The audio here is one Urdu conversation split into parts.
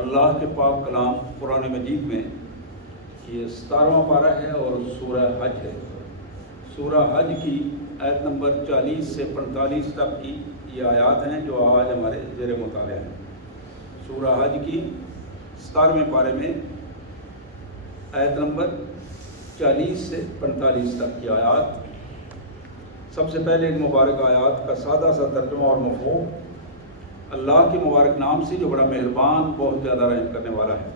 اللہ کے پاک کلام قرآن مجید میں یہ 17واں پارہ ہے اور سورہ حج ہے۔ سورہ حج کی آیت نمبر 40 سے 45 تک کی یہ آیات ہیں جو آج ہمارے زیر مطالعہ ہیں۔ سورہ حج کی 17ویں پارے میں آیت نمبر 40 سے 45 تک کی آیات۔ سب سے پہلے ان مبارک آیات کا سادہ سا ترجمہ اور مفہوم اللہ کے مبارک نام سے جو بڑا مہربان، بہت زیادہ رحم کرنے والا ہے۔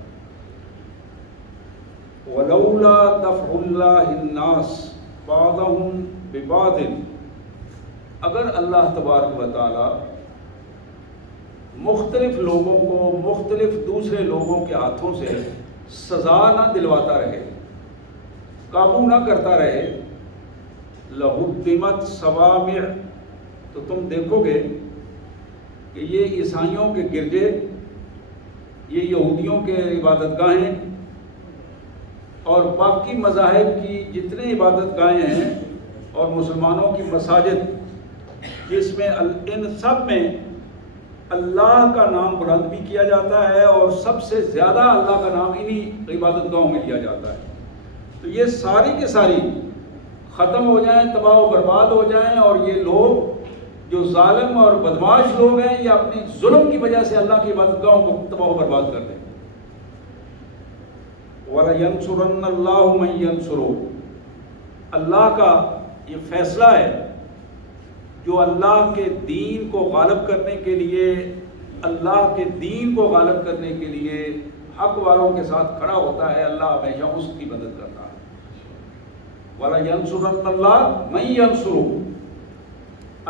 وَلَوْلَا دَفْعُ اللَّهِ النَّاسَ بَعْضَهُمْ بِبَعْضٍ، اگر اللہ تبارک و تعالی مختلف لوگوں کو مختلف دوسرے لوگوں کے ہاتھوں سے سزا نہ دلواتا رہے، قابو نہ کرتا رہے، لَهُدِّمَتْ صَوَامِعُ، تو تم دیکھو گے کہ یہ عیسائیوں کے گرجے، یہ یہودیوں کے عبادت گاہیں اور باقی مذاہب کی جتنے عبادت گاہیں ہیں اور مسلمانوں کی مساجد، جس میں ان سب میں اللہ کا نام بلند بھی کیا جاتا ہے اور سب سے زیادہ اللہ کا نام انہی عبادت گاہوں میں لیا جاتا ہے، تو یہ ساری کی ساری ختم ہو جائیں، تباہ و برباد ہو جائیں، اور یہ لوگ جو ظالم اور بدماش لوگ ہیں یہ اپنی ظلم کی وجہ سے اللہ کی عبادت گاہوں کو تباہ و برباد کر دیں۔ وَلَيَنْصُرَنَّ اللَّهُ مَن يَنْصُرُهُ، اللہ کا یہ فیصلہ ہے جو اللہ کے دین کو غالب کرنے کے لیے، اللہ کے دین کو غالب کرنے کے لیے حق والوں کے ساتھ کھڑا ہوتا ہے، اللہ ہمیشہ اس کی مدد کرتا ہے۔ وَلَيَنْصُرَنَّ اللَّهُ مَن يَنْصُرُهُ،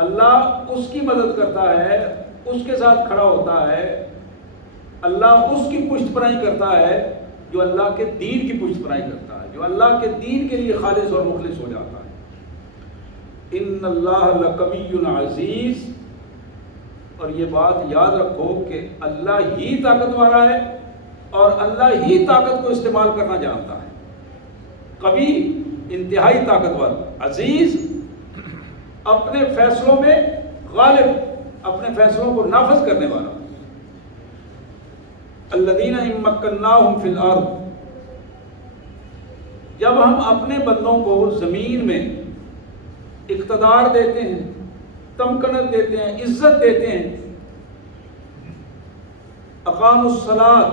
اللہ اس کی مدد کرتا ہے، اس کے ساتھ کھڑا ہوتا ہے، اللہ اس کی پشت پناہی کرتا ہے جو اللہ کے دین کی پشت پناہی کرتا ہے، جو اللہ کے دین کے لیے خالص اور مخلص ہو جاتا ہے۔ ان اللہ لقوی عزیز، اور یہ بات یاد رکھو کہ اللہ ہی طاقت والا ہے اور اللہ ہی طاقت کو استعمال کرنا جانتا ہے۔ قوی انتہائی طاقتور، عزیز اپنے فیصلوں میں غالب، اپنے فیصلوں کو نافذ کرنے والا۔ الذین ان مکناہم فی الارض، جب ہم اپنے بندوں کو زمین میں اقتدار دیتے ہیں، تمکنت دیتے ہیں، عزت دیتے ہیں، اقاموا الصلاۃ،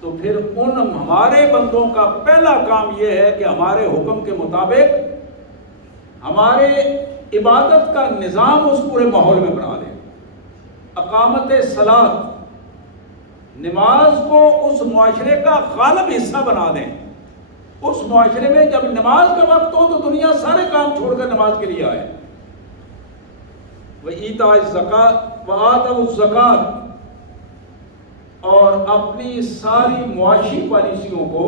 تو پھر ان ہمارے بندوں کا پہلا کام یہ ہے کہ ہمارے حکم کے مطابق ہمارے عبادت کا نظام اس پورے ماحول میں بنا دیں۔ اقامت صلاۃ، نماز کو اس معاشرے کا غالب حصہ بنا دیں۔ اس معاشرے میں جب نماز کا وقت ہو تو دنیا سارے کام چھوڑ کر نماز کے لیے آئے۔ وَإِيتَاءِ الزَّكَاةِ وَآتَوُا الزَّكَاةَ، اور اپنی ساری معاشی پالیسیوں کو،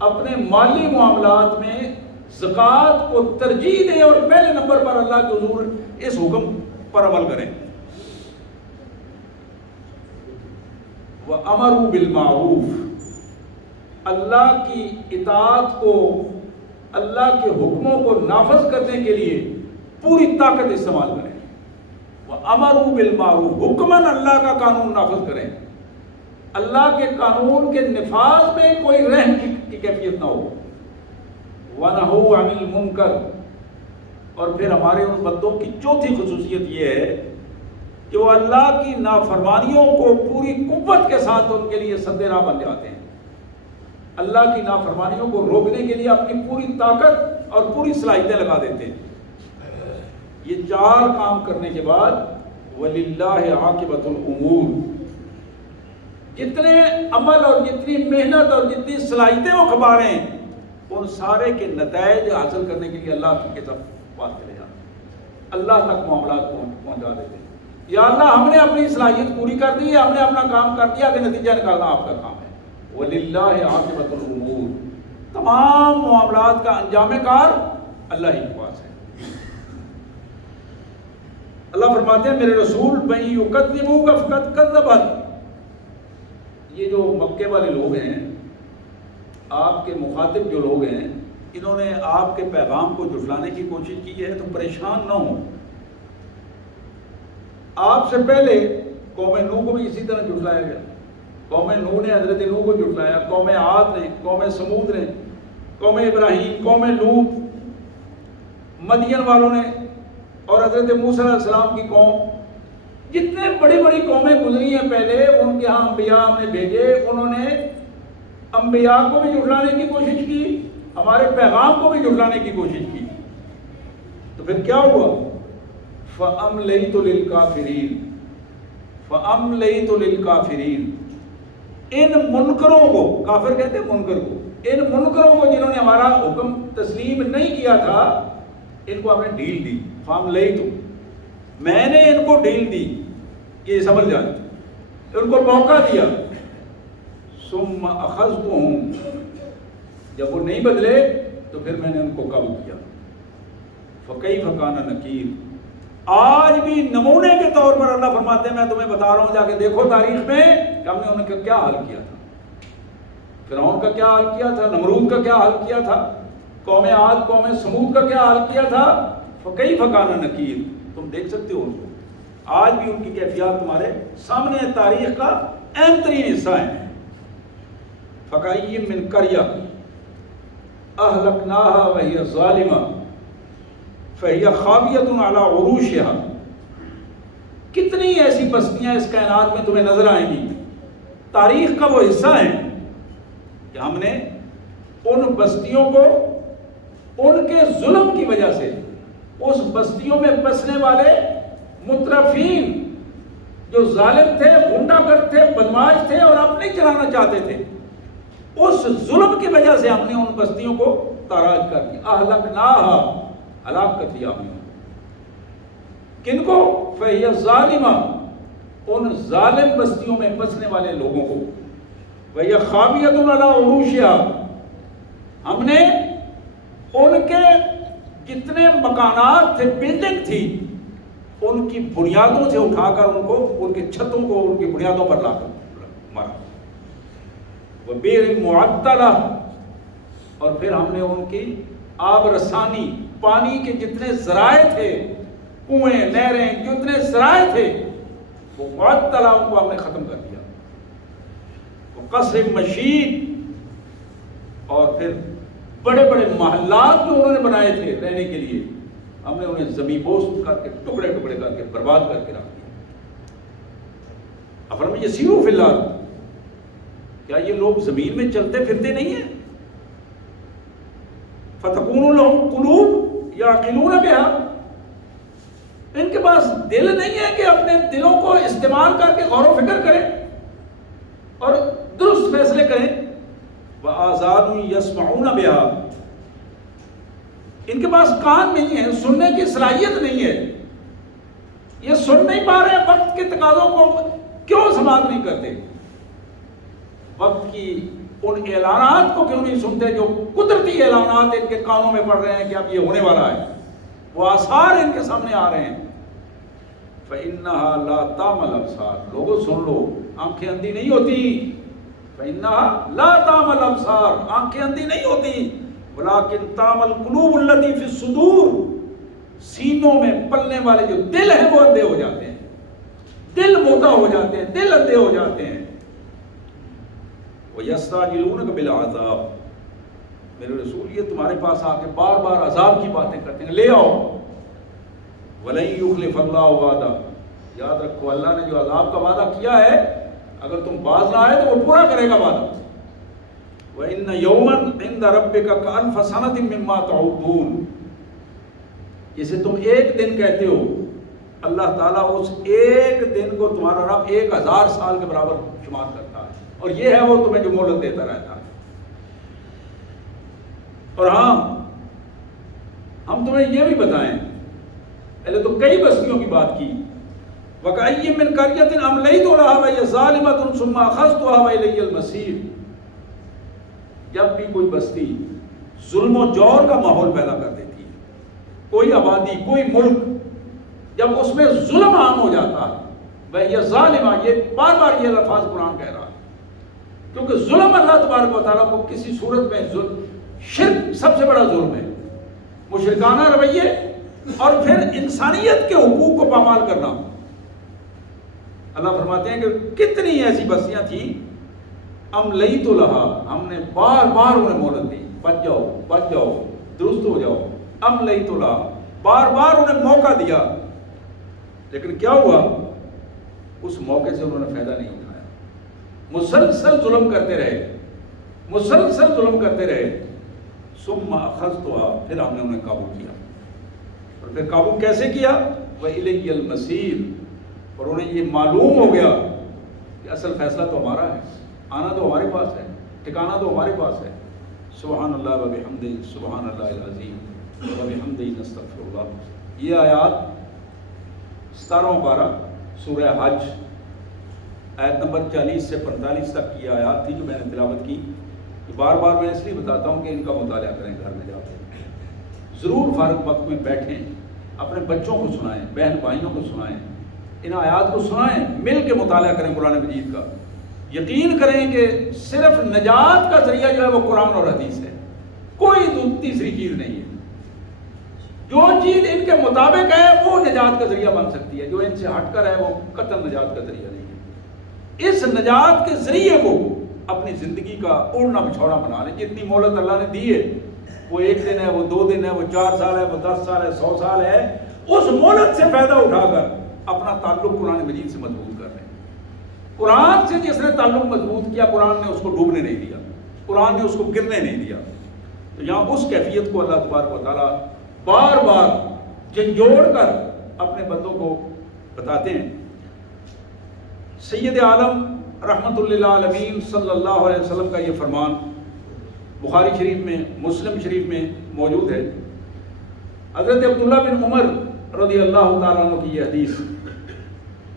اپنے مالی معاملات میں زکوٰۃ کو ترجیح دیں اور پہلے نمبر پر اللہ کے حضور اس حکم پر عمل کریں۔ وَأَمَرُوا بِالْمَعْرُوفِ، اللہ کی اطاعت کو، اللہ کے حکموں کو نافذ کرنے کے لیے پوری طاقت استعمال کریں۔ وَأَمَرُوا بِالْمَعْرُوفِ، حکماً اللہ کا قانون نافذ کریں، اللہ کے قانون کے نفاذ میں کوئی رحم کی کیفیت نہ ہو۔ وَنَهُوا عَنِ الْمُنكَرِ، اور پھر ہمارے ان بندوں کی چوتھی خصوصیت یہ ہے کہ وہ اللہ کی نافرمانیوں کو پوری قوت کے ساتھ ان کے لیے سد راہ بن جاتے ہیں۔ اللہ کی نافرمانیوں کو روکنے کے لیے اپنی پوری طاقت اور پوری صلاحیتیں لگا دیتے ہیں۔ یہ چار کام کرنے کے بعد وَلِلَّهِ عَاقِبَةُ الْأُمُورِ، جتنے عمل اور جتنی محنت اور جتنی صلاحیتیں وہ کھپا رہے ہیں، ان سارے کے نتائج حاصل کرنے کے لیے اللہ کی طرف بات کرے جاتے ہیں، اللہ تک معاملات پہنچا دیتے ہیں۔ یا اللہ ہم نے اپنی صلاحیت پوری کر دی ہے، ہم نے اپنا کام کر دیا، کہ نتیجہ نکالنا آپ کا کام ہے۔ وَلِلَّهِ عَاقِبَةُ الْأُمُورِ، تمام معاملات کا انجام کار اللہ ہی کے پاس ہے۔ اللہ فرماتے ہیں میرے رسول بَن يُكَذِّبُوكَ فَقَدْ كَذَّبَتْ، یہ جو مکے والے لوگ ہیں، آپ کے مخاطب جو لوگ ہیں، انہوں نے آپ کے پیغام کو جھٹلانے کی کوشش کی ہے، تو پریشان نہ ہوں۔ آپ سے پہلے قوم نوح کو بھی اسی طرح جھٹلایا گیا. قوم نوح نے حضرت نوح کو جھٹلایا, قوم عاد نے, قوم سمود نے, قوم ابراہیم, قوم لوط, مدین والوں نے, اور حضرت موسیٰ علیہ السلام کی قوم. جتنے بڑی بڑی قومیں گزری ہیں پہلے, ان کے ہاں انبیاء ہم نے بھیجے, انہوں نے انبیاء کو بھی جھٹلانے کی کوشش کی, ہمارے پیغام کو بھی جھٹلانے کی کوشش کی. تو پھر کیا ہوا؟ فَأَمْلَيْتُ لِلْكَافِرِينَ فَأَمْلَيْتُ لِلْكَافِرِينَ. ان منکروں کو, کافر کہتے ہیں منکر کو, ان منکروں کو جنہوں نے ہمارا حکم تسلیم نہیں کیا تھا, ان کو ہم نے ڈھیل دی. فَأَمْلَيْتُ, میں نے ان کو ڈھیل دی کہ یہ سمجھ جائیں, ان کو موقع دیا. ثُمَّ أَخَذْتُهُمْ, جب وہ نہیں بدلے تو پھر میں نے ان کو قبض کیا. فَكَيْفَ كَانَ نَكِيرٌ. آج بھی نمونے کے طور پر اللہ فرماتے ہیں, میں تمہیں بتا رہا ہوں, جا کے دیکھو تاریخ میں کہ ہم نے ان کا کیا حال کیا تھا. فرعون کا کیا حال کیا تھا, نمرود کا کیا حال کیا تھا, قوم عاد قوم سمود کا کیا حال کیا تھا. فَكَيْفَ كَانَ نَكِيرٌ. تم دیکھ سکتے ہو ان کو, آج بھی ان کی کیفیات تمہارے سامنے تاریخ کا اہم ترین حصہ ہے. فَكَأَيٍّ مِّن قَرْيَةٍ أَهْلَكْنَاهَا وَهِيَ ظَالِمَةٌ فَهِيَ خَاوِيَةٌ عَلَىٰ عُرُوشِهَا. کتنی ایسی بستیاں اس کائنات میں تمہیں نظر آئیں گی, تاریخ کا وہ حصہ ہے کہ ہم نے ان بستیوں کو ان کے ظلم کی وجہ سے, اس بستیوں میں بسنے والے مترفین جو ظالم تھے, غنڈہ گر تھے, بدماش تھے اور اپنے چلانا چاہتے تھے, اس ظلم کی وجہ سے ہم نے ان بستیوں کو تاراج کر دیا. اہلکناہا, ہلاک کر دیا ہم نے. کن کو؟ فَهِيَ ظَالِمَةٌ, ان ظالم بستیوں میں بسنے والے لوگوں کو. وَهِيَ خَاوِيَةٌ عَلَىٰ عُرُوشِهَا, ہم نے ان کے جتنے مکانات تھے, بلڈنگ تھی, ان کی بنیادوں سے اٹھا کر ان کو, ان کے چھتوں کو ان کی بنیادوں پر لا کر مارا. وَبِئْرٍ مُعَطَّلَةٍ, اور پھر ہم نے ان کی آب رسانی, پانی کے جتنے ذرائع تھے, کنویں, نہریں, جتنے ذرائع تھے, وہ معطلہ, ان کو ہم نے ختم کر دیا. وَقَصْرٍ مَشِيدٍ, اور پھر بڑے بڑے محلات جو انہوں نے بنائے تھے رہنے کے لیے, ہم نے انہیں زمین بوس کر کے, ٹکڑے ٹکڑے کر کے, برباد کر کے رکھ دیا. افلم یسیروا فی الارض, کیا یہ لوگ زمین میں چلتے پھرتے نہیں ہیں؟ فَتَكُونُ لَهُمْ قُلُوبٌ يَعْقِلُونَ بِهَا, ان کے پاس دل نہیں ہے کہ اپنے دلوں کو استعمال کر کے غور و فکر کریں اور درست فیصلے کریں. وَآذَانٌ يَسْمَعُونَ بِهَا, ان کے پاس کان نہیں ہے, سننے کی صلاحیت نہیں ہے, یہ سن نہیں پا رہے, وقت کے تقاضوں کو کیوں سماعت نہیں کرتے, وقت کی ان اعلانات کو کیوں نہیں سنتے جو قدرتی اعلانات ان کے کانوں میں پڑ رہے ہیں کہ اب یہ ہونے والا ہے, وہ آثار ان کے سامنے آ رہے ہیں. فَإِنَّهَا لَا تَعْمَى الْأَبْصَارُ, لوگوں سن لو, آنکھیں اندھی نہیں ہوتی. فَإِنَّهَا لَا تَعْمَى الْأَبْصَارُ, آنکھیں اندھی نہیں ہوتی. وَلَٰكِن تَعْمَى الْقُلُوبُ الَّتِي فِي الصُّدُورِ, سینوں میں پلنے والے جو دل ہیں وہ اندھے ہو جاتے ہیں, دل موٹا ہو جاتے ہیں, دل اندھے ہو جاتے ہیں. وَيَسْتَعْجِلُونَكَ بِالْعَذَابِ, میرے رسول یہ تمہارے پاس آ کے بار بار عذاب کی باتیں کرتے ہیں, لے آؤ. وَلَن يُخْلِفَ اللَّهُ وَعْدَهُ, یاد رکھو اللہ نے جو عذاب کا وعدہ کیا ہے, اگر تم باز نہ آئے تو وہ پورا کرے گا وعدہ. وَإِنَّ يَوْمًا عِندَ رَبِّكَ كَأَلْفَ سَنَةٍ مِّمَّا تَعُدُّونَ, جسے تم ایک دن کہتے ہو, اللہ تعالیٰ اس ایک دن کو تمہارا رب 1000 سال کے برابر شمار کرتا ہے, اور یہ ہے وہ تمہیں جو مہلت دیتا رہتا ہے. اور ہاں, ہم تمہیں یہ بھی بتائیں, پہلے تو کئی بستیوں کی بات کی. وَكَأَيٍّ مِّن قَرْيَةٍ أَمْلَيْتُ لَهَا وَهِيَ ظَالِمَةٌ ثُمَّ أَخَذْتُهَا وَإِلَيَّ الْمَصِيرُ, جب بھی کوئی بستی ظلم و جور کا ماحول پیدا کر دیتی ہے, کوئی آبادی, کوئی ملک, جب اس میں ظلم عام ہو جاتا ہے, وَهِيَ ظَالِمَةٌ, یہ بار بار یہ الفاظ قرآن کہہ رہا ہے, کیونکہ ظلم اللہ تبارک و تعالیٰ کو کسی صورت میں, شرک سب سے بڑا ظلم ہے, مشرکانہ رویے, اور پھر انسانیت کے حقوق کو پامال کرنا. اللہ فرماتے ہیں کہ کتنی ایسی بستیاں تھیں املیت لہا، ہم نے بار بار انہیں مہلت دی، بچ جاؤ درست ہو جاؤ، املیت لہا، بار بار انہیں موقع دیا، لیکن کیا ہوا؟ اس موقع سے انہوں نے فائدہ نہیں اٹھایا، مسلسل ظلم کرتے رہے، ثم اخذتها، پھر ہم نے انہیں قابو کیا، اور پھر قابو کیسے کیا؟ وَإِلَيَّ الْمَصِيرُ، اور انہیں یہ معلوم ہو گیا کہ اصل فیصلہ تو ہمارا ہے، آنا تو ہمارے پاس ہے، ٹھکانا تو ہمارے پاس ہے۔ سبحان اللہ وبحمدہ، سبحان اللہ العظیم وبحمدہ نستغفر اللہ۔ یہ آیات 17واں پارہ سورہ حج آیت نمبر 40 سے 45 تک کی آیات تھی جو میں نے تلاوت کی۔ بار بار میں اس لیے بتاتا ہوں کہ ان کا مطالعہ کریں گھر میں جا کے، ضرور فارغ وقت میں بیٹھیں، اپنے بچوں کو سنائیں، بہن بھائیوں کو سنائیں، ان آیات کو سنائیں، مل کے مطالعہ کریں قرآن مجید کا۔ یقین کریں کہ صرف نجات کا ذریعہ جو ہے وہ قرآن اور حدیث ہے، کوئی تیسری چیز نہیں ہے۔ جو چیز ان کے مطابق ہے وہ نجات کا ذریعہ بن سکتی ہے، جو ان سے ہٹ کر ہے وہ قطعاً نجات کا ذریعہ نہیں ہے۔ اس نجات کے ذریعے کو اپنی زندگی کا اوڑھنا بچھوڑا بنا لیں۔ جتنی مہلت اللہ نے دی ہے، وہ 1 دن ہے، وہ 2 دن ہے، وہ 4 سال ہے، وہ 10 سال ہے، 100 سال ہے، اس مہلت سے فائدہ اٹھا کر اپنا تعلق قرآن مجید سے مضبوط کر لیں۔ قرآن سے جس نے تعلق مضبوط کیا، قرآن نے اس کو ڈوبنے نہیں دیا، قرآن نے اس کو گرنے نہیں دیا۔ تو یہاں اس کیفیت کو اللہ تبارک و تعالیٰ بار بار جھنجھوڑ کر اپنے بندوں کو بتاتے ہیں۔ سید عالم رحمت للعالمین صلی اللہ علیہ وسلم کا یہ فرمان بخاری شریف میں، مسلم شریف میں موجود ہے۔ حضرت عبداللہ بن عمر رضی اللہ تعالیٰ عنہ کی یہ حدیث،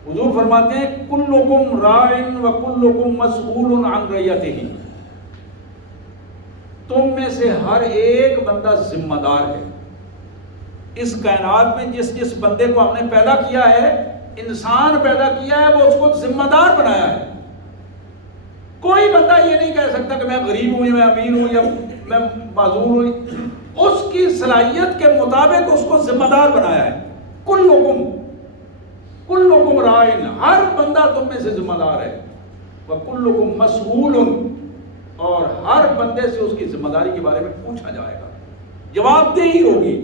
حضور فرماتے ہیں کلکم راعٍ وکلکم مسئول عن رعیتہ، تم میں سے ہر ایک بندہ ذمہ دار ہے۔ اس کائنات میں جس بندے کو ہم نے پیدا کیا ہے، انسان پیدا کیا ہے، وہ اس کو ذمہ دار بنایا ہے۔ کوئی بندہ یہ نہیں کہہ سکتا کہ میں غریب ہوں یا میں امیر ہوں یا میں معذور ہوں، اس کی صلاحیت کے مطابق اس کو ذمہ دار بنایا ہے۔ کلکم راعٍ، ہر بندہ تم میں سے ذمہ دار ہے، وکلکم مسئول، اور ہر بندے سے اس کی ذمہ داری کے بارے میں پوچھا جائے گا، جواب دہی ہوگی۔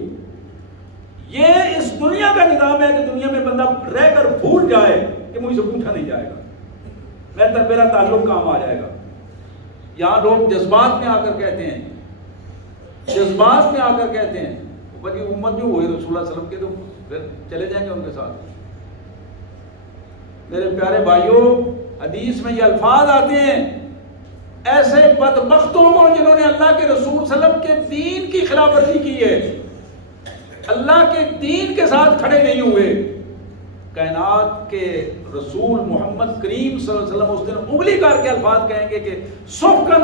یہ اس دنیا کا نظام ہے کہ دنیا میں بندہ رہ کر بھول جائے کہ مجھ سے پوچھا نہیں جائے گا، میرا تعلق کام آ جائے گا۔ یہاں لوگ جذبات میں آ کر کہتے ہیں، بڑی امت جو ہوئی رسول اللہ صلی اللہ علیہ وسلم کے، تو پھر چلے جائیں گے ان کے ساتھ۔ میرے پیارے بھائیوں، حدیث میں یہ الفاظ آتے ہیں، ایسے بدبختوں کو جنہوں نے اللہ کے رسول صلی اللہ علیہ وسلم کے دین کی خلاف ورزی کی ہے، اللہ کے دین کے ساتھ کھڑے نہیں ہوئے، کائنات کے رسول محمد کریم صلی اللہ علیہ وسلم اس دن انگلی کر کے الفاظ کہیں گے کہ سوکن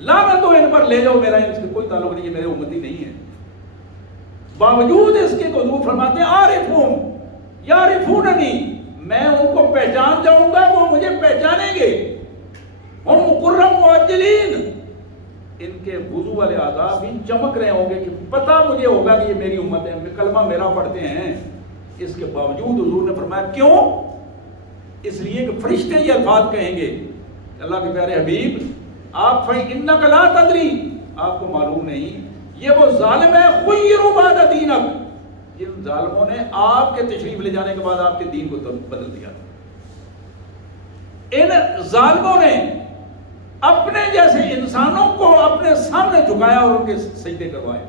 لعنت ہو ان پر، لے جاؤ، میرا ان سے کوئی تعلق نہیں ہے، میرے امتی نہیں ہے۔ باوجود اس کے حضور فرماتے ہیں عارفون یعرفوننی، میں ان کو پہچان جاؤں گا، وہ مجھے پہچانیں گے۔ ہم مکرم معجلین، ان کے وضو والے اعضاء بھی چمک رہے ہوں گے کہ پتہ مجھے ہوگا کہ یہ میری امت ہے، کلمہ میرا پڑھتے ہیں۔ اس کے باوجود حضور نے فرمایا کیوں؟ اس لیے کہ فرشتے یہ الفاظ کہیں گے، اللہ کے پیارے حبیب آپ فَإِنَّكَ لَا تَدْرِي، آپ کو معلوم نہیں، یہ وہ ظالم ہے خُيِّرُوا بَعْدَ دِينَكَ، جن ظالموں نے آپ کے تشریف لے جانے کے بعد آپ کے دین کو بدل دیا۔ ان ظالموں نے اپنے جیسے انسانوں کو اپنے سامنے جھکایا اور ان کے سجدے کروائے۔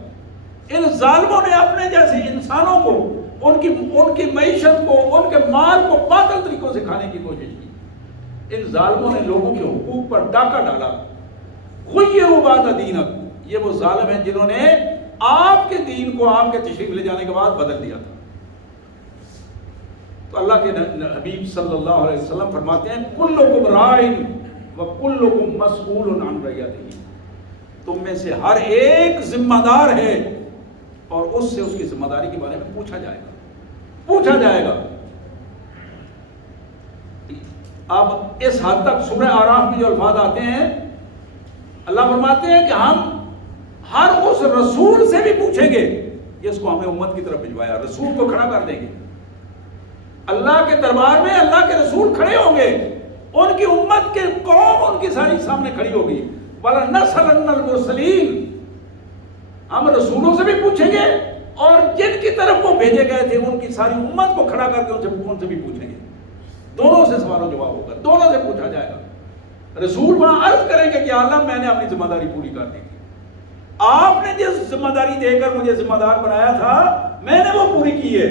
ان ظالموں نے اپنے جیسے انسانوں کو، ان کی معیشت کو، ان کے مال کو باطل طریقوں سے کھانے کی کوشش کی۔ ان ظالموں نے لوگوں کے حقوق پر ڈاکہ ڈالا۔ خُيِّرُوا بَعْدَ دِينَكَ، یہ وہ ظالم ہیں جنہوں نے آپ کے دین کو آپ کے تشریف لے جانے کے بعد بدل دیا تھا۔ تو اللہ کے حبیب صلی اللہ علیہ وسلم فرماتے ہیں کلکم راعٍ وکلکم مسئول عن رعیتہ، تم میں سے ہر ایک ذمہ دار ہے اور اس سے اس کی ذمہ داری کے بارے میں پوچھا جائے گا۔ اب اس حد تک سورہ اعراف میں جو الفاظ آتے ہیں، اللہ فرماتے ہیں کہ ہم ہر اس رسول سے بھی پوچھیں گے جس کو ہمیں امت کی طرف بھجوایا، رسول کو کھڑا کر دیں گے۔ اللہ کے دربار میں اللہ کے رسول کھڑے ہوں گے، ان کی امت کے قوم ان کی ساری سامنے کھڑی ہوگی. وَلَنَسْأَلَنَّ الْمُرْسَلِينَ، ہم رسولوں سے بھی پوچھیں گے اور جن کی طرف وہ بھیجے گئے تھے ان کی ساری امت کو کھڑا کر کے ان سے بھی پوچھیں گے. دونوں سے سوال و جواب ہوگا، دونوں سے پوچھا جائے گا. رسول وہاں عرض کریں گے کہ اللہ میں نے اپنی ذمہ داری پوری کر دی تھی، آپ نے جس ذمہ داری دے کر مجھے ذمہ دار بنایا تھا میں نے وہ پوری کی ہے.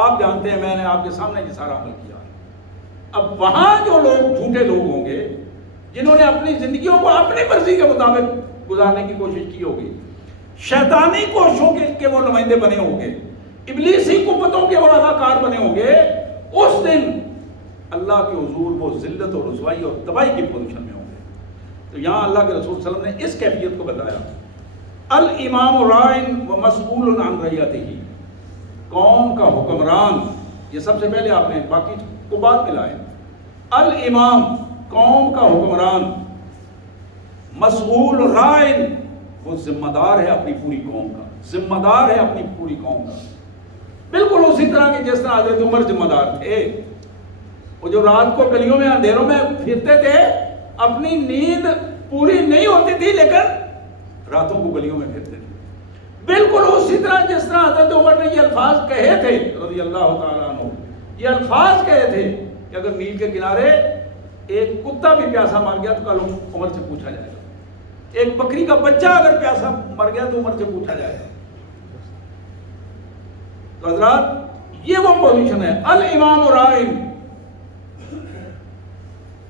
آپ جانتے ہیں میں نے آپ کے سامنے یہ سارا عمل کیا. اب وہاں جو لوگ جھوٹے لوگ ہوں گے جنہوں نے اپنی زندگیوں کو اپنی مرضی کے مطابق گزارنے کی کوشش کی ہوگی، شیطانی کوششوں کے وہ نمائندے بنے ہوں گے، ابلیسی قوتوں کے وہ اداکار بنے ہوں گے، اس دن اللہ کے حضور وہ ذلت اور رسوائی اور تباہی کی پوزیشن میں ہوں گے. تو یہاں اللہ کے رسول صلی اللہ علیہ وسلم نے اس کیفیت کو بتایا. الامام رائن ومسئول عن رعیتہ، قوم کا حکمران، یہ سب سے پہلے آپ نے باقی کو بعد میں لائے. الامام قوم کا حکمران، مسئول رائن وہ ذمہ دار ہے اپنی پوری قوم کا، ذمہ دار ہے اپنی پوری قوم کا. بالکل اسی طرح کہ جس طرح حضرت عمر ذمہ دار تھے، وہ جو رات کو گلیوں میں اندھیروں میں پھرتے تھے، اپنی نیند پوری نہیں ہوتی تھی لیکن راتوں کو گلیوں میں پھرتے تھے. بالکل اسی طرح جس طرح حضرت عمر نے یہ الفاظ کہے تھے رضی اللہ تعالیٰ عنہ، یہ الفاظ کہے تھے کہ اگر نیل کے کنارے ایک کتا بھی پیاسا مر گیا تو کل عمر سے پوچھا جائے گا، ایک بکری کا بچہ اگر پیاسا مر گیا تو عمر سے پوچھا جائے گا. تو حضرات یہ وہ پوزیشن ہے. الامام رائن،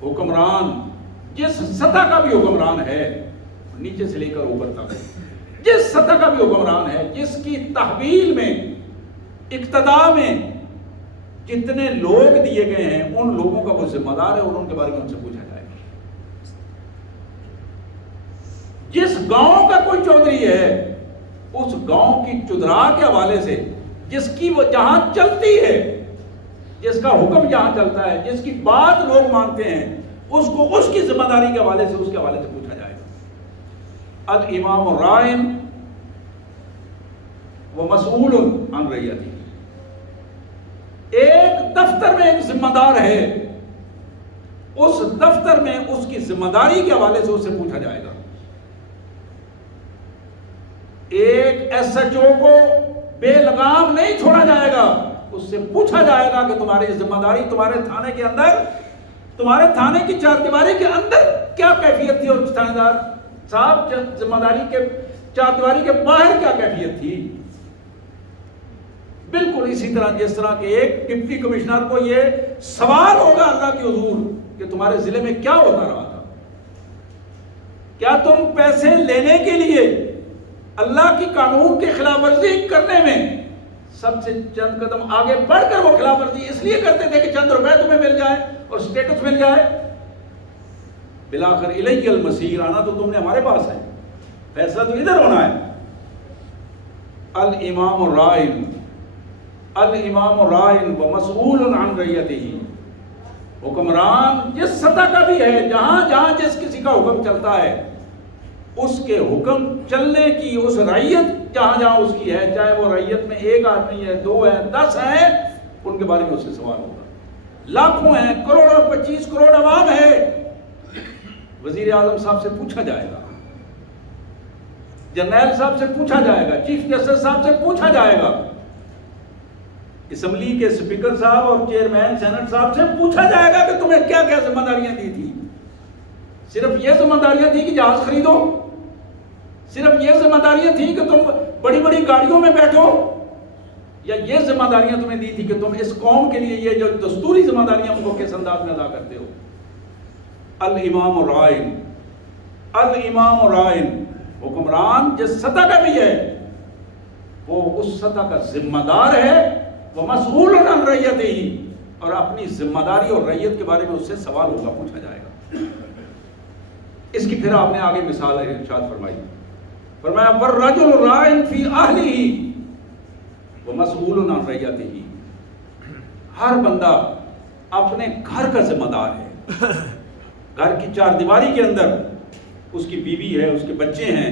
حکمران جس سطح کا بھی حکمران ہے، نیچے سے لے کر اوپر تک جس سطح کا بھی حکمران ہے، جس کی تحویل میں اقتداء میں جتنے لوگ دیے گئے ہیں ان لوگوں کا وہ ذمہ دار ہے اور ان کے بارے میں ان سے پوچھا جائے گا. جس گاؤں کا کوئی چودھری ہے، اس گاؤں کی چودرا کے حوالے سے، جس کی وہ جہاں چلتی ہے، جس کا حکم جہاں چلتا ہے، جس کی بات لوگ مانتے ہیں، اس کو اس کی ذمہ داری کے حوالے سے، اس کے حوالے سے پوچھا جائے گا. الامام رائن ومسئول عن رعیتہ، ایک دفتر میں ایک ذمہ دار ہے، اس دفتر میں اس کی ذمہ داری کے حوالے سے اس سے پوچھا جائے گا. ایک ایس ایچ او کو بے لگام نہیں چھوڑا جائے گا، اس سے پوچھا جائے گا کہ تمہاری ذمہ داری تمہارے تھانے کے اندر، تمہارے تھانے کی چار دیواری کے اندر کیا کیفیت تھی، اور تھانے دار صاحب ذمہ داری کے چار دیواری کے باہر کیا کیفیت تھی. بالکل اسی طرح جس طرح کہ ایک ڈپٹی کمشنر کو یہ سوال ہوگا اللہ کے حضور کہ تمہارے ضلع میں کیا ہوتا رہا تھا، کیا تم پیسے لینے کے لیے اللہ کی قانون کی خلاف ورزی کرنے میں سب سے چند قدم آگے بڑھ کر وہ خلاف ورزی اس لیے کرتے تھے کہ چند روپے تمہیں مل جائے اور سٹیٹس مل جائے؟ بلاخر الیہ المصیر، آنا تو تم نے ہمارے پاس ہے، فیصلہ تو ادھر ہونا ہے. الامام الرائن، الامام الرائن ومسئول عن رعیتہ، حکمران جس سطح کا بھی ہے، جہاں جہاں جس کسی کا حکم چلتا ہے، اس کے حکم چلنے کی اس رعیت جہاں جہاں اس کی ہے، چاہے وہ رعیت میں ایک آدمی ہے، 2 ہے، 10 ہیں، ان کے بارے میں اس سے سوال ہوگا. لاکھوں ہیں، کروڑوں، 25 کروڑ عوام ہے، وزیر اعظم صاحب سے پوچھا جائے گا، جنرل صاحب سے پوچھا جائے گا، چیف جسٹس صاحب سے پوچھا جائے گا، اسمبلی کے اسپیکر صاحب اور چیئرمین سینٹ صاحب سے پوچھا جائے گا کہ تمہیں کیا کیا ذمہ داریاں دی تھی. صرف یہ ذمہ داریاں تھی کہ جہاز خریدو، صرف یہ ذمہ داریاں تھیں کہ تم بڑی بڑی گاڑیوں میں بیٹھو، یا یہ ذمہ داریاں تمہیں دی تھی کہ تم اس قوم کے لیے یہ جو دستوری ذمہ داریاں ان کو کس انداز میں ادا کرتے ہو؟ الامام الرائن، الامام الرائن، حکمران جس سطح کا بھی ہے وہ اس سطح کا ذمہ دار ہے، وہ مسئول عن رعیتہ، اور اپنی ذمہ داری اور رعیت کے بارے میں اس سے سوال ہوگا، پوچھا جائے گا. اس کی پھر آپ نے آگے مثال ارشاد فرمائی، فرمایا والرجل راع فی اہلہ ومسئول عن رعیتہ، ہر بندہ اپنے گھر کا ذمہ دار ہے. گھر کی چار دیواری کے اندر اس کی بیوی ہے، اس کے بچے ہیں،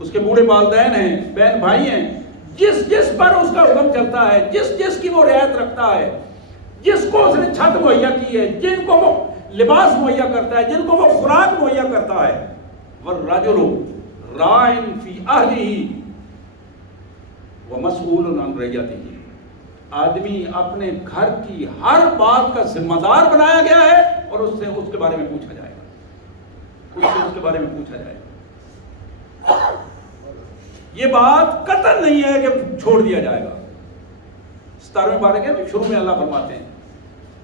اس کے بوڑھے والدین ہیں، بہن بھائی ہیں، جس جس پر اس کا حکم چلتا ہے، جس جس کی وہ رعایت رکھتا ہے، جس کو اس نے چھت مہیا کی ہے، جن کو وہ لباس مہیا کرتا ہے، جن کو وہ خوراک مہیا کرتا ہے، والرجل راع فی اہلہ ومسئول عن رعیتہ، آدمی اپنے گھر کی ہر بات کا ذمہ دار بنایا گیا ہے اور اس سے اس کے بارے میں پوچھا جائے گا، اس کے بارے میں پوچھا جائے گا۔ یہ بات قطعاً نہیں ہے کہ چھوڑ دیا جائے گا۔ 17ویں پارے کے شروع میں اللہ فرماتے ہیں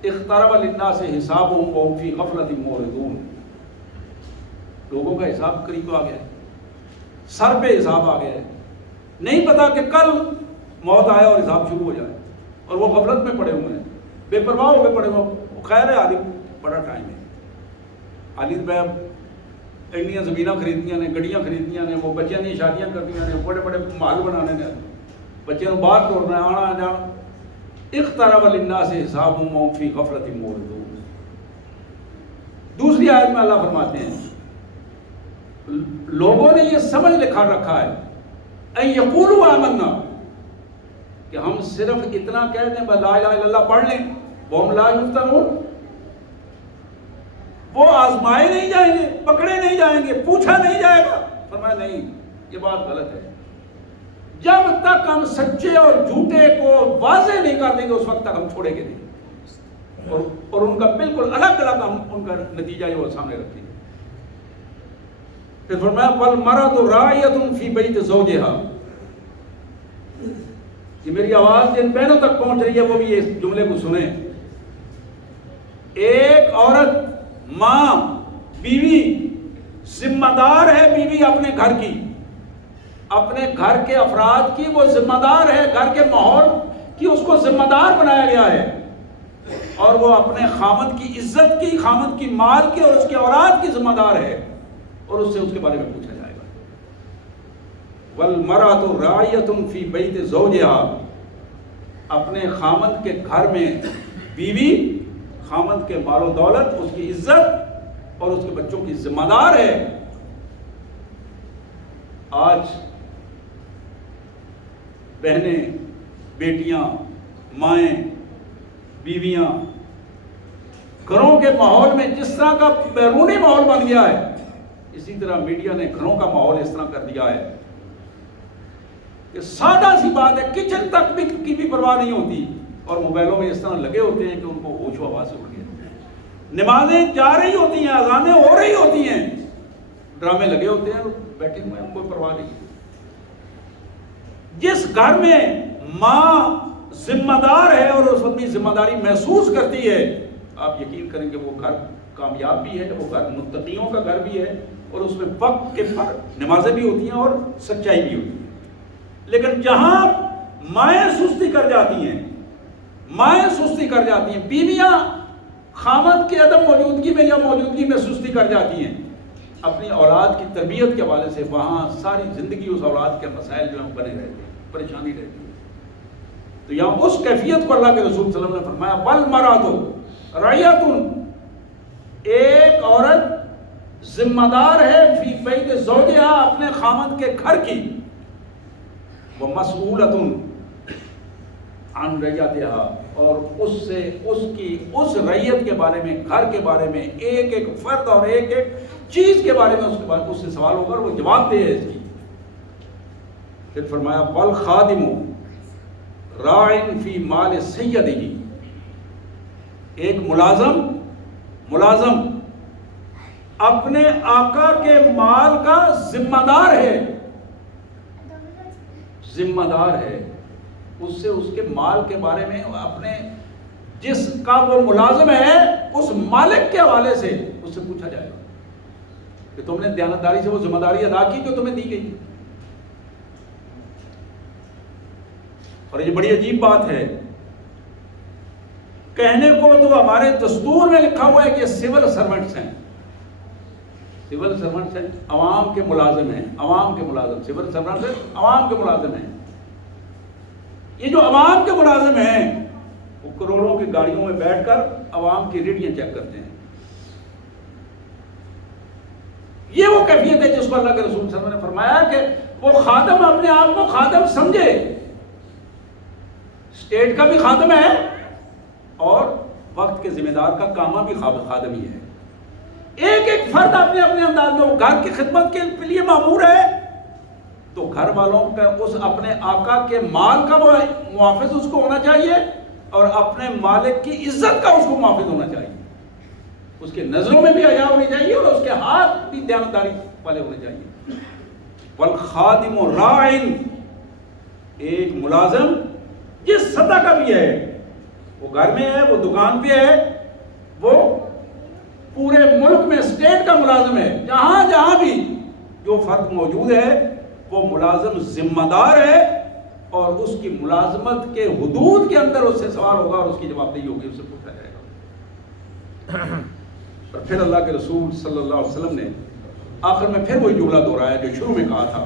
اقترب للناس حسابهم وهم فی غفلۃ معرضون، لوگوں کا حساب قریب آ گیا ہے، سر پہ حساب آ گیا ہے، نہیں پتا کہ کل موت آئے اور حساب شروع ہو جائے، اور وہ غفلت میں پڑے ہوئے ہیں، بے پرواہ ہو کے پڑے ہوئے۔ خیر ہے عالم بڑا ٹائم ہے، عالم بھائی انڈیاں زمیناں خریدیاں نے، گڈیاں خریدیاں نے، وہ بچیاں دی شادیاں کردیاں نے، بڑے بڑے محل بنانے نے، بچیاں کو باہر توڑنا ہے، آنا جانا۔ اقترب للناس حسابهم وهم فی غفلۃ معرضون۔ دوسری آیت میں اللہ فرماتے ہیں لوگوں نے یہ سمجھ لکھا رکھا ہے ان یقولوا آمنا، کہ ہم صرف اتنا کہہ دیں لا الہ الا اللہ پڑھ لیں، وہم لا یفتنون، وہ آزمائے نہیں جائیں گے، پکڑے نہیں جائیں گے، پوچھا نہیں جائے گا۔ فرمایا نہیں، یہ بات غلط ہے، جب تک ہم سچے اور جھوٹے کو واضح نہیں کر دیں گے اس وقت تک ہم چھوڑیں گے نہیں، اور ان کا بالکل الگ الگ ہم ان کا نتیجہ جو وہ سامنے رکھیں گے۔ پھر فرمایا والمرأۃ راعیۃ فی بیت زوجہا، کہ میری آواز جن بہنوں تک پہنچ رہی ہے وہ بھی اس جملے کو سنیں۔ ایک عورت، ماں، بیوی، ذمہ دار ہے بیوی اپنے گھر کی، اپنے گھر کے افراد کی وہ ذمہ دار ہے، گھر کے ماحول کی اس کو ذمہ دار بنایا گیا ہے، اور وہ اپنے خامد کی عزت کی، خامد کی مال کی اور اس کے اولاد کی ذمہ دار ہے، اور اس سے اس کے بارے میں پوچھا جائے گا۔ والمرأۃ راعیۃ فی بیت زوجہا، اپنے خامد کے گھر میں بیوی خامد کے مال و دولت، اس کی عزت اور اس کے بچوں کی ذمہ دار ہے۔ آج بہنیں، بیٹیاں، مائیں، بیویاں گھروں کے ماحول میں جس طرح کا بیرونی ماحول بن گیا ہے، اسی طرح میڈیا نے گھروں کا ماحول اس طرح کر دیا ہے کہ سادہ سی بات ہے، کچن تک بھی کی بھی پرواہ نہیں ہوتی، اور موبائلوں میں اس طرح لگے ہوتے ہیں کہ ان کو ہوش و حواس سے اڑ گئے۔ نمازیں جا رہی ہوتی ہیں، اذانیں ہو رہی ہوتی ہیں، ڈرامے لگے ہوتے ہیں، بیٹھے ہوئے ہیں، کوئی پرواہ نہیں۔ جس گھر میں ماں ذمہ دار ہے اور اس اپنی ذمہ داری محسوس کرتی ہے، آپ یقین کریں کہ وہ گھر کامیاب بھی ہے، وہ گھر متقیوں کا گھر بھی ہے، اور اس میں وقت کے پر نمازیں بھی ہوتی ہیں اور سچائی بھی ہوتی ہے۔ لیکن جہاں مائیں سستی کر جاتی ہیں، مائیں سستی کر جاتی ہیں، بیویاں خامد کے عدم موجودگی میں یا موجودگی میں سستی کر جاتی ہیں اپنی اولاد کی تربیت کے حوالے سے، وہاں ساری زندگی اس اولاد کے مسائل جو ہیں بنے رہتے ہیں، پریشانی رہتی ہے۔ تو یہاں اس کیفیت کو اللہ کے رسول صلی اللہ علیہ وسلم نے فرمایا والمرأۃ راعیۃ، ایک عورت ذمہ دار ہے فی بیت زوجہا، اپنے خامد کے گھر کی، ومسئولۃ عن رعیتہا، اور اس سے اس رعیت کے بارے میں، گھر کے بارے میں، ایک ایک فرد اور ایک ایک چیز کے بارے میں اس سے سوال ہوگا اور وہ جواب دے ہے اس کی۔ پھر فرمایا والخادم راع فی مال سیدہ، ایک ملازم اپنے آقا کے مال کا ذمہ دار ہے، اس سے اس کے مال کے بارے میں، اپنے جس کا وہ ملازم ہے اس مالک کے حوالے سے اس سے پوچھا جائے گا کہ تم نے دیانتداری سے وہ ذمہ داری ادا کی جو تمہیں دی گئی۔ اور یہ بڑی عجیب بات ہے، کہنے کو تو ہمارے دستور میں لکھا ہوا ہے کہ یہ سول سرونٹس ہیں، عوام کے ملازم ہیں، سول سرونٹس ہیں، عوام کے ملازم ہیں۔ یہ جو عوام کے ملازم ہیں وہ کروڑوں کی گاڑیوں میں بیٹھ کر عوام کی ریڑیاں چیک کرتے ہیں۔ یہ وہ کیفیت ہے جس کو اللہ کے رسول صلی اللہ علیہ وسلم نے فرمایا کہ وہ خادم اپنے آپ کو خادم سمجھے، اسٹیٹ کا بھی خادم ہے، اور وقت کے ذمہ دار کا کامہ بھی خادم ہی ہے. ایک ایک فرد اپنے اپنے انداز میں وہ گھر کی خدمت کے لیے مامور ہے تو گھر والوں کا اس اپنے آقا کے مال کا وہ محافظ اس کو ہونا چاہیے اور اپنے مالک کی عزت کا اس کو محافظ ہونا چاہیے. اس کے نظروں میں بھی حیا ہونی چاہیے اور اس کے ہاتھ بھی دیانتداری والے ہونے چاہیے. والخادم راع، ایک ملازم جس سطح کا بھی ہے، وہ گھر میں ہے، وہ دکان پہ ہے، وہ پورے ملک میں اسٹیٹ کا ملازم ہے، جہاں جہاں بھی جو فرد موجود ہے وہ ملازم ذمہ دار ہے اور اس کی ملازمت کے حدود کے اندر اس سے سوال ہوگا اور اس کی جواب دہی ہوگی، اس سے پوچھا جائے گا. اور پھر اللہ کے رسول صلی اللہ علیہ وسلم نے آخر میں پھر وہی جملہ دہرایا جو شروع میں کہا تھا،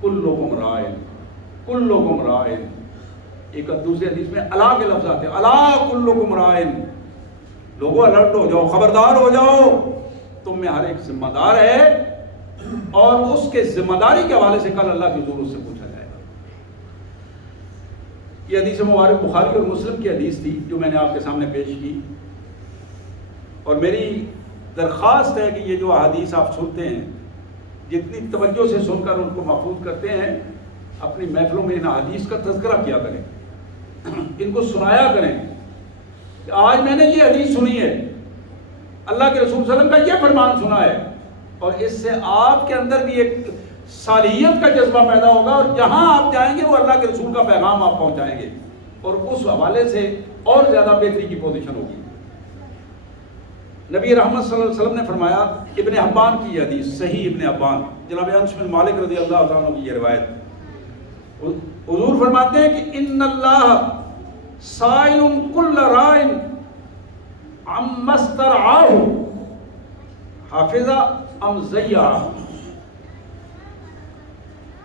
کلکم راع کلکم راع. ایک دوسرے حدیث میں الا کے لفظ آتے ہیں، الا کلکم راع، لوگوں الرٹ ہو جاؤ، خبردار ہو جاؤ، تم میں ہر ایک ذمہ دار ہے اور اس کے ذمہ داری کے حوالے سے کل اللہ کے حضور اس سے پوچھا جائے گا. یہ حدیث مبارک بخاری اور مسلم کی حدیث تھی جو میں نے آپ کے سامنے پیش کی. اور میری درخواست ہے کہ یہ جو احادیث آپ سنتے ہیں جتنی توجہ سے سن کر ان کو محفوظ کرتے ہیں، اپنی محفلوں میں ان احادیث کا تذکرہ کیا کریں، ان کو سنایا کریں کہ آج میں نے یہ حدیث سنی ہے، اللہ کے رسول صلی اللہ علیہ وسلم کا یہ فرمان سنا ہے، اور اس سے آپ کے اندر بھی ایک صالحیت کا جذبہ پیدا ہوگا اور جہاں آپ جائیں گے وہ اللہ کے رسول کا پیغام آپ پہنچائیں گے اور اس حوالے سے اور زیادہ بہتری کی پوزیشن ہوگی. نبی رحمت صلی اللہ علیہ وسلم نے فرمایا، ابن حبان کی یہ حدیث، صحیح ابن حبان، جناب انس بن مالک رضی اللہ تعالیٰ عنہ کی یہ روایت، حضور فرماتے ہیں کہ ان اللہ سائل کل راع عما استرعاہ حافظہ ام ضیعہ.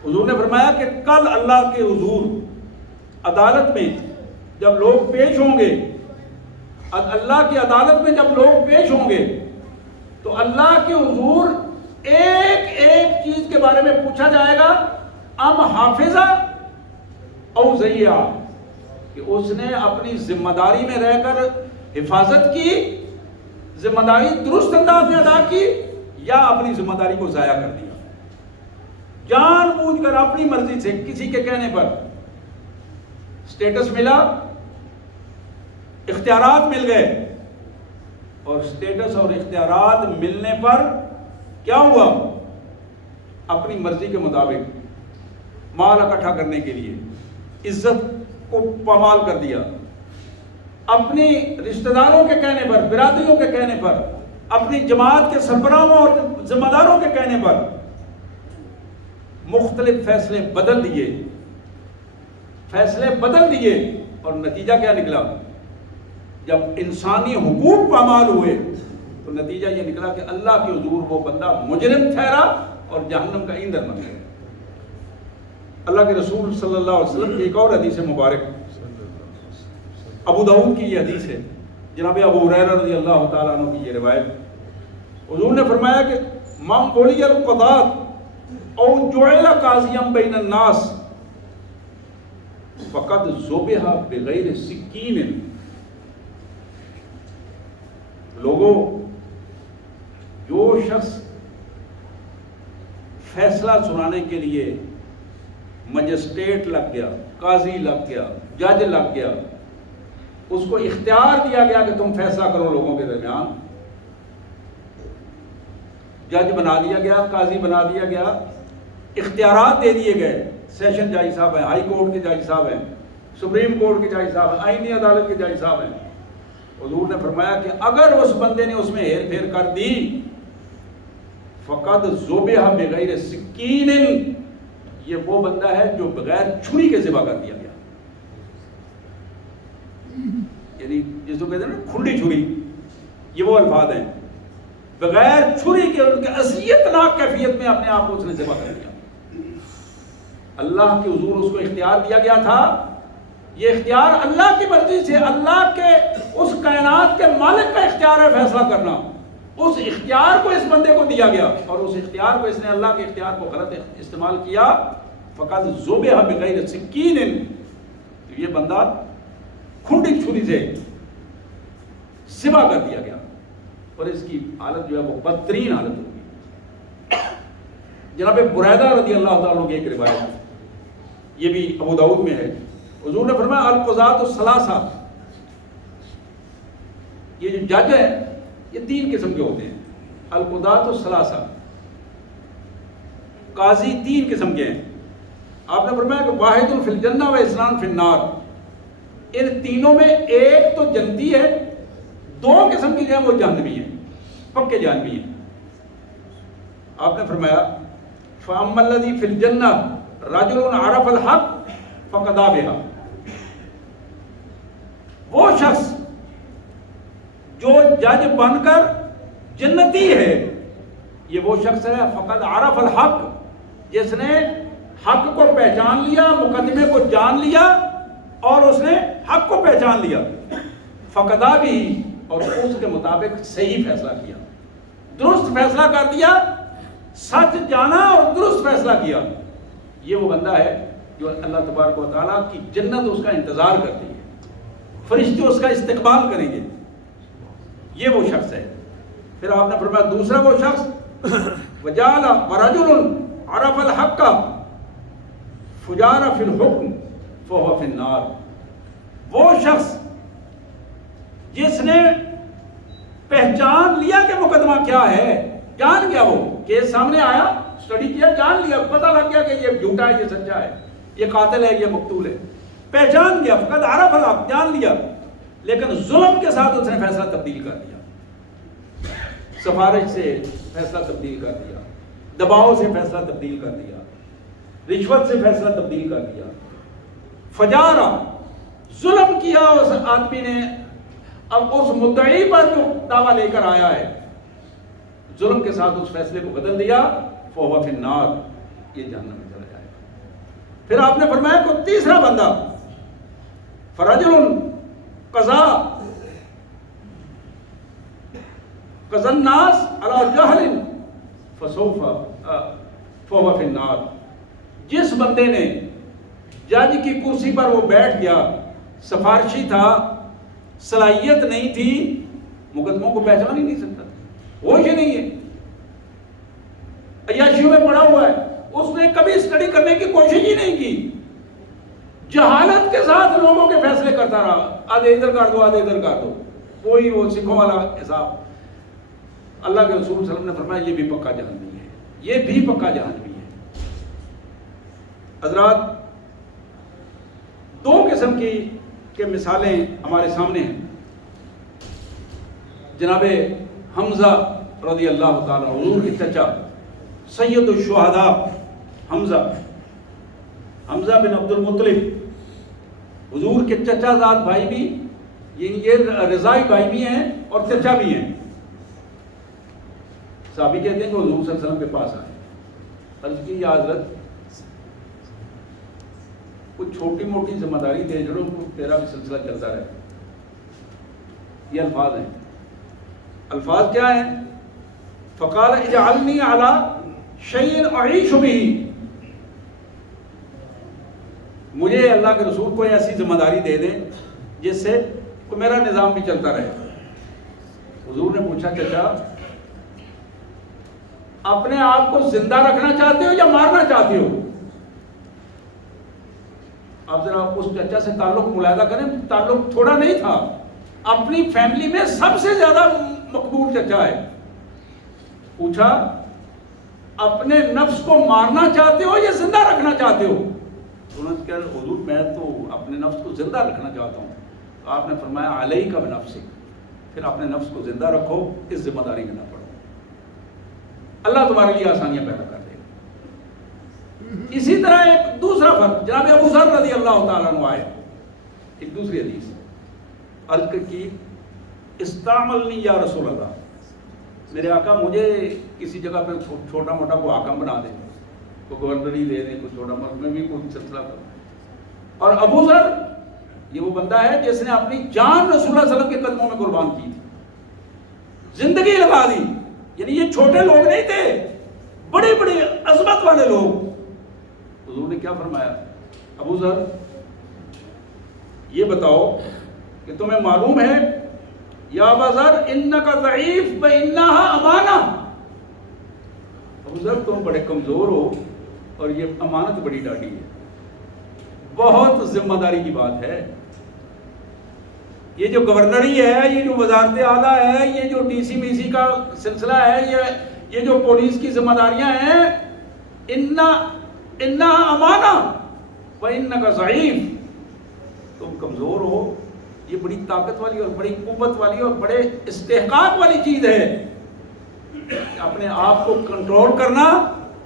حضور نے فرمایا کہ کل اللہ کے حضور عدالت میں جب لوگ پیش ہوں گے، اللہ کی عدالت میں جب لوگ پیش ہوں گے تو اللہ کے حضور ایک ایک چیز کے بارے میں پوچھا جائے گا، ام حافظہ او ضیعہ، کہ اس نے اپنی ذمہ داری میں رہ کر حفاظت کی، ذمہ داری درست انداز میں ادا کی، یا اپنی ذمہ داری کو ضائع کر دیا، جان بوجھ کر اپنی مرضی سے کسی کے کہنے پر. سٹیٹس ملا، اختیارات مل گئے، اور سٹیٹس اور اختیارات ملنے پر کیا ہوا؟ اپنی مرضی کے مطابق مال اکٹھا کرنے کے لیے عزت کو پامال کر دیا، اپنی رشتہ داروں کے کہنے پر، برادریوں کے کہنے پر، اپنی جماعت کے سربراہوں اور ذمہ داروں کے کہنے پر مختلف فیصلے بدل دیے، اور نتیجہ کیا نکلا؟ جب انسانی حقوق پامال ہوئے تو نتیجہ یہ نکلا کہ اللہ کے حضور وہ بندہ مجرم ٹھہرا اور جہنم کا ایندھن بن گیا. اللہ کے رسول صلی اللہ علیہ وسلم کی ایک اور حدیث مبارک، ابو داؤد کی یہ حدیث ہے، جناب ابو ہریرہ رضی اللہ تعالیٰ عنہ کی یہ روایت، حضور نے فرمایا کہ من ولی القضاۃ او جعل قاضیا بین الناس فقد ذبح بغیر سکین. لوگوں، جو شخص فیصلہ سنانے کے لیے مجسٹریٹ لگ گیا، قاضی لگ گیا، جج لگ گیا، اس کو اختیار دیا گیا کہ تم فیصلہ کرو لوگوں کے درمیان، جج بنا دیا گیا، قاضی بنا دیا گیا، اختیارات دے دیے گئے، سیشن جج صاحب ہیں، ہائی کورٹ کے جج صاحب ہیں، سپریم کورٹ کے جج صاحب ہیں، آئینی عدالت کے جج صاحب ہیں. حضور نے فرمایا کہ اگر اس بندے نے اس میں ہیر پھیر کر دی، فقد ذبح بغیر سکین، یہ وہ بندہ ہے جو بغیر چھری کے ذبح کر دیا گیا. یعنی جس کو کہتے ہیں نا کھلی چھری، یہ وہ الفاظ ہیں، بغیر چھری کے ان کے اذیت ناک کیفیت میں اپنے آپ کو اس نے ذبح کر دیا. اللہ کے حضور اس کو اختیار دیا گیا تھا، یہ اختیار اللہ کی مرضی سے، اللہ کے اس کائنات کے مالک کا اختیار ہے فیصلہ کرنا. اس اختیار کو اس بندے کو دیا گیا اور اس اختیار کو اس نے اللہ کے اختیار کو غلط استعمال کیا. فقط ذبح بغیر سکین، یہ بندہ کھنڈی چھری سے ذبح کر دیا گیا اور اس کی حالت جو ہے وہ بدترین حالت ہوگی. جناب بریدہ رضی اللہ تعالیٰ عنہ کی ایک روایت ہے, یہ بھی ابو داؤد میں ہے. حضور نے فرمایا القضاۃ الثلاثہ, یہ جو جج ہیں یہ 3 قسم کے ہوتے ہیں. القضاۃ الثلاثہ, قاضی 3 قسم کے ہیں. آپ نے فرمایا کہ واحد فی الجنہ و اثنان فی النار, ان تینوں میں ایک تو جنتی ہے, 2 قسم کی جو ہے وہ جہنمی ہیں, پکے جہنمی ہیں. آپ نے فرمایا فَأَمَّا الَّذِي فِي الْجَنَّةِ رَجُلٌ عَرَفَ الْحَقَّ فَقَضَىٰ بِهَا, وہ شخص جو جج بن کر جنتی ہے, یہ وہ شخص ہے فقد عرف الحق, جس نے حق کو پہچان لیا, مقدمے کو جان لیا اور اس نے حق کو پہچان لیا. فقضا بھی, اور اس کے مطابق صحیح فیصلہ کیا, درست فیصلہ کر دیا, سچ جانا اور درست فیصلہ کیا. یہ وہ بندہ ہے جو اللہ تبارک و تعالیٰ کی جنت اس کا انتظار کرتی ہے, فرشتے اس کا استقبال کریں گے. یہ وہ شخص ہے. پھر آپ نے فرمایا دوسرا وہ شخص وجعل ورجل عرف الحق فجار فی الحکم فهو فی النار, وہ شخص جس نے پہچان لیا کہ مقدمہ کیا ہے, جان گیا, وہ کیس سامنے آیا, اسٹڈی کیا, جان لیا, پتہ لگ گیا کہ یہ جھوٹا ہے, یہ سچا ہے, یہ قاتل ہے, یہ مقتول ہے, پہچان گیا, فقط عرف الحق, جان لیا, لیکن ظلم کے ساتھ اس نے فیصلہ تبدیل کر دیا, سفارش سے فیصلہ تبدیل کر دیا, دباؤ سے فیصلہ تبدیل کر دیا, رشوت سے فیصلہ تبدیل کر دیا. فجارا, ظلم کیا اس آدمی نے, اب اس مدعی پر جو دعویٰ لے کر آیا ہے, ظلم کے ساتھ اس فیصلے کو بدل دیا, فهو فی النار, یہ جہنم میں چلا جائے گا. پھر آپ نے فرمایا کہ تیسرا بندہ فرجل قضا الناس علی جہل فهو فی النار, جس بندے نے جج کی کرسی پر وہ بیٹھ گیا, سفارشی تھا, صلاحیت نہیں تھی, مقدموں کو پہچان ہی نہیں سکتا, ہوش ہی نہیں ہے, عیاشیوں میں پڑا ہوا ہے, اس نے کبھی اسٹڈی کرنے کی کوشش ہی نہیں کی, جہالت کے ساتھ لوگوں کے فیصلے کرتا رہا, آدھے ادھر کر دو, آدھے ادھر کر دو, کوئی وہ سکھوں والا حساب. اللہ کے رسول صلی اللہ علیہ وسلم نے فرمایا یہ بھی پکا جہنمی ہے, یہ بھی پکا جہنمی ہے. حضرات, 2 قسم کی مثالیں ہمارے سامنے ہیں. جناب حمزہ رضی اللہ تعالیٰ, حضور کے چچا سید الشہداء حمزہ بن عبد المطلب, حضور کے چچا زاد بھائی بھی, یہ رضائی بھائی بھی ہیں اور چچا بھی ہیں. صحابی کہتے ہیں کہ حضور صلی اللہ علیہ وسلم کے پاس آئے, عرض کی یا حضرت کچھ چھوٹی موٹی ذمہ داری دے جڑو, تیرا بھی سلسلہ چلتا رہے. یہ الفاظ ہیں. الفاظ کیا ہیں؟ فقال اجعلنی علی شیء اعیش بہ, مجھے اللہ کے رسول کو ایسی ذمہ داری دے دیں جس سے میرا نظام بھی چلتا رہے. حضور نے پوچھا چچا اپنے آپ کو زندہ رکھنا چاہتے ہو یا مارنا چاہتے ہو؟ آپ ذرا اس چچا سے تعلق ملاحظہ کریں, تعلق تھوڑا نہیں تھا, اپنی فیملی میں سب سے زیادہ مقبول چچا ہے. پوچھا اپنے نفس کو مارنا چاہتے ہو یا زندہ رکھنا چاہتے ہو؟ انہوں نے کہا حضور میں تو اپنے نفس کو زندہ رکھنا چاہتا ہوں. آپ نے فرمایا علیک بنفسک, پھر اپنے نفس کو زندہ رکھو, اس ذمہ داری میں نہ پڑو, اللہ تمہارے لیے آسانیاں پیدا کر دے گا. اسی طرح ایک دوسرا فرق, جناب ابو ذر رضی اللہ تعالیٰ عنہ آئے, ایک دوسری حدیث عرض کی استعملنی یا رسول اللہ, میرے آقا مجھے کسی جگہ پہ چھوٹا موٹا کو حاکم بنا دیں, کو گورنر ہی دے دیں, کچھ چھوٹا موٹا, میں بھی کوئی سلسلہ کروں. اور ابو ذر یہ وہ بندہ ہے جس نے اپنی جان رسول اللہ صلی اللہ علیہ وسلم کے قدموں میں قربان کی تھی, زندگی لگا دی. یعنی یہ چھوٹے لوگ نہیں تھے, بڑے بڑے عظمت والے لوگ. حضور نے کیا فرمایا, ابو ذر یہ بتاؤ کہ تمہیں معلوم ہے یا بذر انک ضعیف وانھا امانہ، ابو ذر تم بڑے کمزور ہو اور یہ امانت بڑی ڈاڈی ہے، بہت ذمہ داری کی بات ہے۔ یہ جو گورنری ہے، یہ جو وزارت اعلیٰ ہے، یہ جو ڈی سی می سی کا سلسلہ ہے، یہ جو پولیس کی ذمہ داریاں ہیں، انہا امانہ وانک ضعیف، تم کمزور ہو، یہ بڑی طاقت والی اور بڑی قوت والی اور بڑے استحقاق والی چیز ہے، اپنے آپ کو کنٹرول کرنا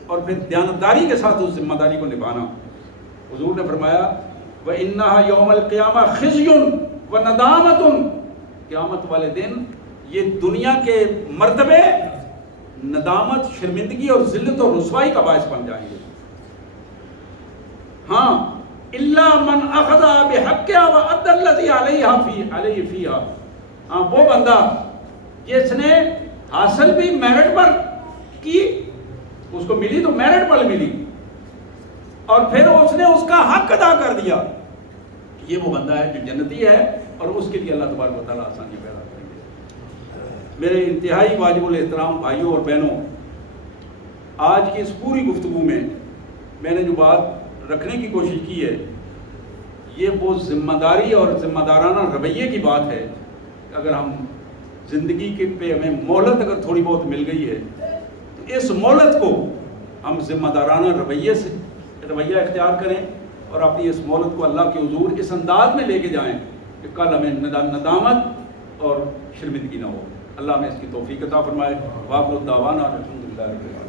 اور پھر دیانتداری کے ساتھ اس ذمہ داری کو نبھانا۔ حضور نے فرمایا وَإِنَّهَا يَوْمَ الْقِيَامَةِ خِزْيٌ وَنَدَامَةٌ، قیامت والے دن یہ دنیا کے مرتبے ندامت، شرمندگی اور ذلت اور رسوائی کا باعث بن جائیں گے۔ ہاں إِلَّا مَنْ أَخَذَ بِحَقِّهَا وَأَدَّى الَّذِي عَلَيْهِ فِيهَا، ہاں وہ بندہ جس نے حاصل بھی میرٹ پر کی، اس کو ملی تو میرٹ پر ملی، اور پھر اس نے اس کا حق ادا کر دیا، یہ وہ بندہ ہے جو جنتی ہے، اور اس کے لیے اللہ تبارک و تعالیٰ آسانی پیدا کریں گے۔ میرے انتہائی واجب الاحترام بھائیوں اور بہنوں، آج کی اس پوری گفتگو میں میں نے جو بات رکھنے کی کوشش کی ہے، یہ وہ ذمہ داری اور ذمہ دارانہ رویے کی بات ہے۔ اگر ہم زندگی کے پہ ہمیں مہلت اگر تھوڑی بہت مل گئی ہے، تو اس مہلت کو ہم ذمہ دارانہ رویہ اختیار کریں، اور اپنی اس مہلت کو اللہ کے حضور اس انداز میں لے کے جائیں کہ کل ہمیں ندامت اور شرمندگی نہ ہو۔ اللہ ہمیں اس کی توفیق عطا فرمائے۔ وآخر دعوانا الحمدللہ رب العالمین۔